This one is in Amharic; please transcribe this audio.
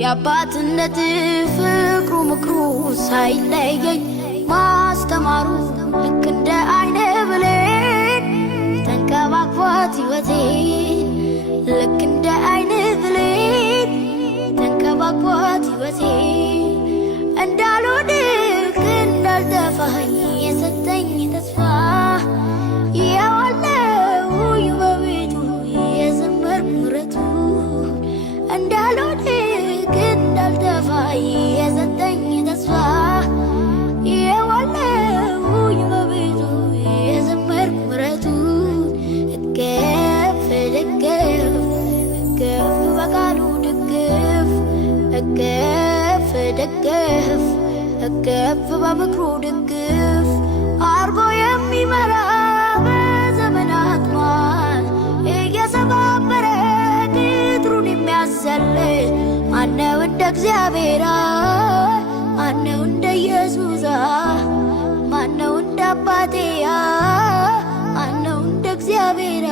የአባትነት ፍቅሩ ምክሩ ሳይለየኝ ማስተማሩ ልክ እንደ አይነ ብሌን ተንከባክቧት ሕይወቴን ልክ እንደ አይነ ብሌን ተንከባክቧት ሕይወቴን እንዳልወድቅ እንዳልጠፋኝ የሰጠኝ ተስፋ ያዋለሁኝ በቤቱ የዘመርኩ ምሕረቱ እንዳልወድቅ እንዳልጠፋኝ የሰጠኝ ተስፋ ያዋለሁኝ በቤቱ የዘመርኩ ምሕረቱ እቅፍ ድግፍ እቅፍ በቃሉ ድግፍ እቅፍ ድግፍ እቅፍ በምክሩ ድግፍ አርጎ የሚመራ በዘመናት ኗል እየሰባበረ ቅጥሩን የሚያሰልል ማነው እንደ እግዚአብሔር? ማነው እንደ ኢየሱስ? ማነው እንደ አባቴ? ማነው እንደ እግዚአብሔር?